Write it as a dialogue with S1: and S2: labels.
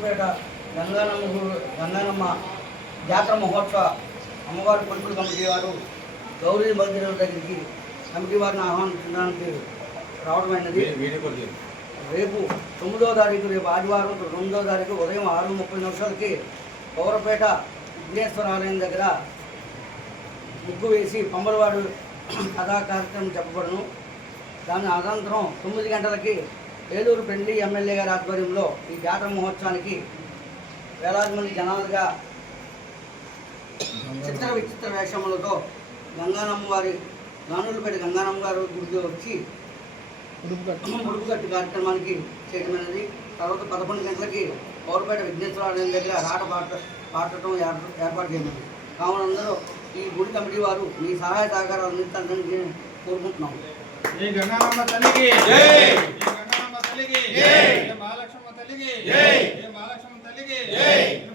S1: పౌరపేట గంగానమ్మ గంగానమ్మ జాతర మహోత్సవ అమ్మవారి కొడుకుల కమిటీ వారు గౌరీ మందిరం దగ్గరికి కమిటీ వారిని ఆహ్వానించడానికి రావడమైనది రేపు తొమ్మిదో తారీఖు రేపు ఆదివారం తొమ్మిదో తారీఖు ఉదయం ఆరు ముప్పై నిమిషాలకి పౌరపేట విఘ్నేశ్వర ఆలయం దగ్గర ముగ్గు వేసి పంబలవాడు కథా కార్యక్రమం చెప్పబడును. దాని అనంతరం తొమ్మిది గంటలకి ఏలూరు పెండ్లి ఎమ్మెల్యే గారి ఆధ్వర్యంలో ఈ జాతర మహోత్సవానికి వేలాది మంది జనాలుగా చిత్ర విచిత్ర వేషములతో గంగానమ్మ వారి గానులపేట గంగానమ్మ గారు గుడికి వచ్చి ముడుపు కట్టు కార్యక్రమానికి చేయడమైనది తర్వాత పదకొండు గంటలకి పౌరపేట విఘ్నేశ్వర ఆలయం దగ్గర రాట పాట పాడటం ఏర్ప- ఏర్పాటు చేయనుంది కావున అందరూ ఈ గుడి కమిటీ వారు మీ సహాయ సహకారాలు అందించాలని కోరుకుంటున్నాం
S2: జై గంగానమ్మ తల్లికి
S3: జై.
S2: జై గంగానమ్మ తల్లికి
S3: జై.
S2: జై మహాలక్ష్మ తల్లికి
S3: జై.
S2: జై మహాలక్ష్మ తల్లికి
S3: జై.